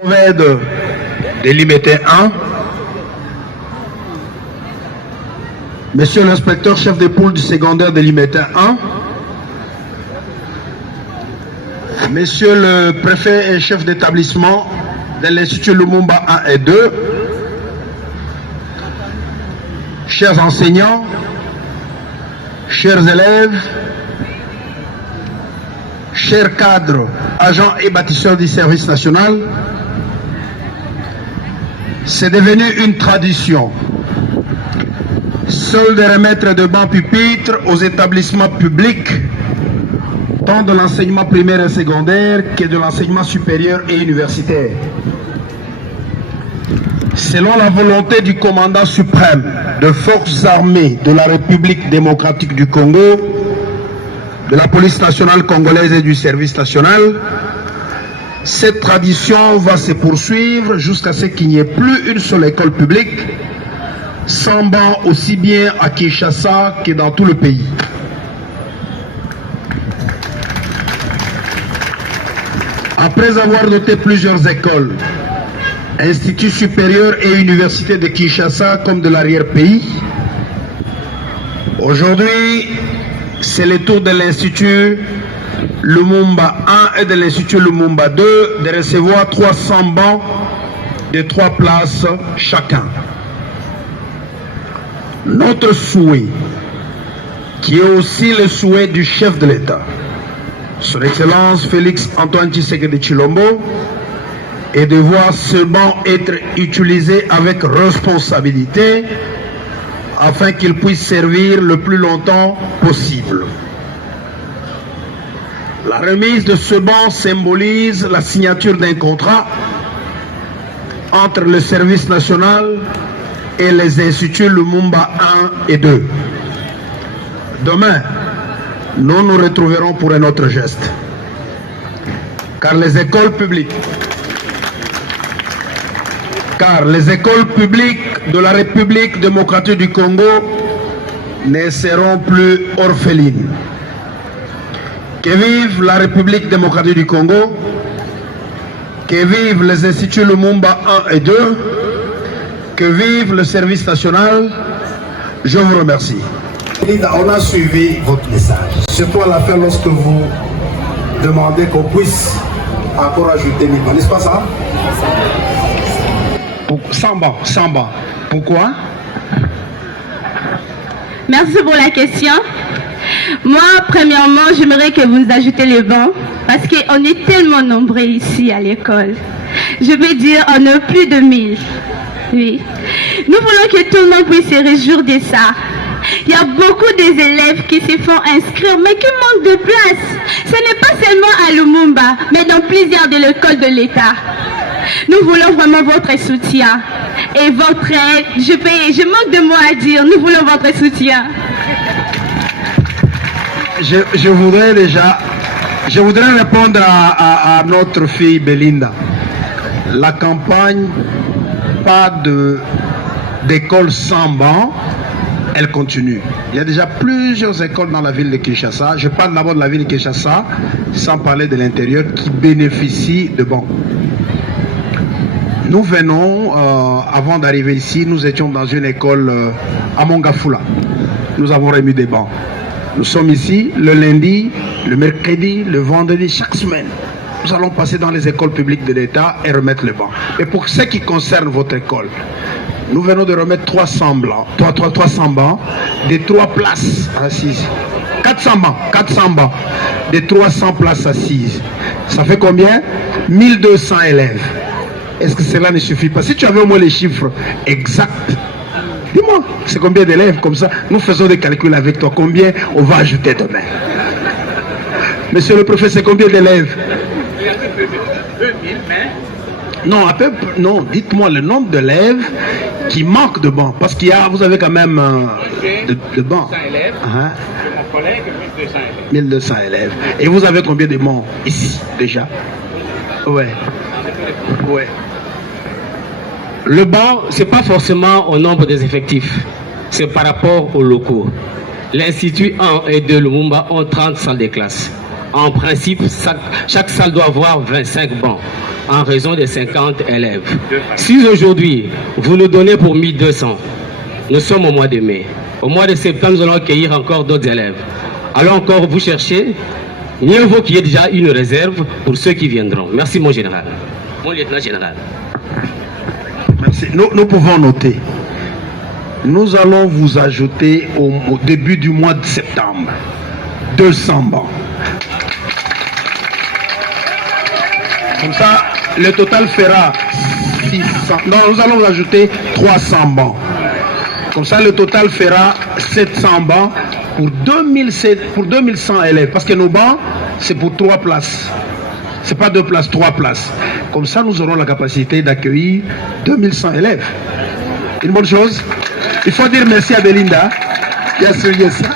Provède délimité 1. Monsieur l'inspecteur chef des poules du secondaire délimité 1. Monsieur le préfet et chef d'établissement de l'Institut Lumumba 1 et 2. Chers enseignants, chers élèves, chers cadres, agents et bâtisseurs du service national, c'est devenu une tradition. Seuls de remettre de bancs pupitres aux établissements publics, tant de l'enseignement primaire et secondaire que de l'enseignement supérieur et universitaire. Selon la volonté du commandant suprême des forces armées de la République démocratique du Congo, de la police nationale congolaise et du service national, cette tradition va se poursuivre jusqu'à ce qu'il n'y ait plus une seule école publique sans banc aussi bien à Kinshasa que dans tout le pays. Après avoir doté plusieurs écoles, instituts supérieurs et universités de Kinshasa comme de l'arrière-pays, aujourd'hui, c'est le tour de l'Institut Lumumba 1 et de l'Institut Lumumba 2 de recevoir 300 bancs de 3 places chacun. Notre souhait, qui est aussi le souhait du chef de l'État, Son Excellence Félix Antoine Tshisekedi Tshilombo, est de voir ce banc être utilisé avec responsabilité afin qu'il puisse servir le plus longtemps possible. La remise de ce banc symbolise la signature d'un contrat entre le service national et les instituts Lumumba 1 et 2. Demain, nous nous retrouverons pour un autre geste. Car les écoles publiques de la République démocratique du Congo ne seront plus orphelines. Que vive la République démocratique du Congo, que vivent les instituts Lumumba 1 et 2, que vive le service national. Je vous remercie. On a suivi votre message, surtout à la fin lorsque vous demandez qu'on puisse encore ajouter 1000 bancs, n'est-ce pas ça? 100 bancs, 100 bancs. Pourquoi? Merci pour la question. Moi, premièrement, j'aimerais que vous nous ajoutez les bancs parce qu'on est tellement nombreux ici à l'école. Je veux dire, on a plus de 1000. Oui. Nous voulons que tout le monde puisse se réjouir de ça. Il y a beaucoup des élèves qui se font inscrire, mais qui manquent de place. Ce n'est pas seulement à Lumumba, mais dans plusieurs de l'école de l'État. Nous voulons vraiment votre soutien et votre aide. Je manque de mots à dire. Nous voulons votre soutien. Je voudrais répondre à notre fille Belinda. La campagne, pas d'école sans banc, elle continue. Il y a déjà plusieurs écoles dans la ville de Kinshasa. Je parle d'abord de la ville de Kinshasa, sans parler de l'intérieur, qui bénéficient de bancs. Nous venons, avant d'arriver ici, nous étions dans une école à Mongafula. Nous avons remis des bancs. Nous sommes ici le lundi, le mercredi, le vendredi, chaque semaine. Nous allons passer dans les écoles publiques de l'État et remettre les bancs. Et pour ce qui concerne votre école, nous venons de remettre 300 bancs de 3 places assises. 400 bancs de 300 places assises. Ça fait combien? 1200 élèves. Est-ce que cela ne suffit pas? Si tu avais au moins les chiffres exacts, dis-moi, c'est combien d'élèves? Comme ça, nous faisons des calculs avec toi. Combien on va ajouter demain? Monsieur le préfet, c'est combien d'élèves? Non, non, dites-moi le nombre d'élèves qui manquent de bancs. Parce qu'il y a, vous avez quand même de bancs. 1200 élèves. Mon collègue, 1200 élèves. 1200 élèves. Et vous avez combien de bancs ici, déjà? Ouais. Le banc, ce n'est pas forcément au nombre des effectifs, c'est par rapport aux locaux. L'Institut 1 et 2 Lumumba ont 30 salles de classe. En principe, chaque salle doit avoir 25 bancs. en raison des 50 élèves. Si aujourd'hui, vous nous donnez pour 1200, nous sommes au mois de mai. Au mois de septembre, nous allons accueillir encore d'autres élèves. Allons encore vous chercher. Mieux vaut qu'il y ait déjà une réserve pour ceux qui viendront. Merci, mon général. Mon lieutenant général. Merci. Nous pouvons noter. Nous allons vous ajouter au début du mois de septembre 200 bancs. Comme ça, le total fera 600. Non, nous allons vous ajouter 300 bancs. Comme ça, le total fera 700 bancs pour 2100 élèves. Parce que nos bancs, c'est pour 3 places. Ce n'est pas 2 places, 3 places. Comme ça, nous aurons la capacité d'accueillir 2100 élèves. Une bonne chose. Il faut dire merci à Belinda qui a souligné ça.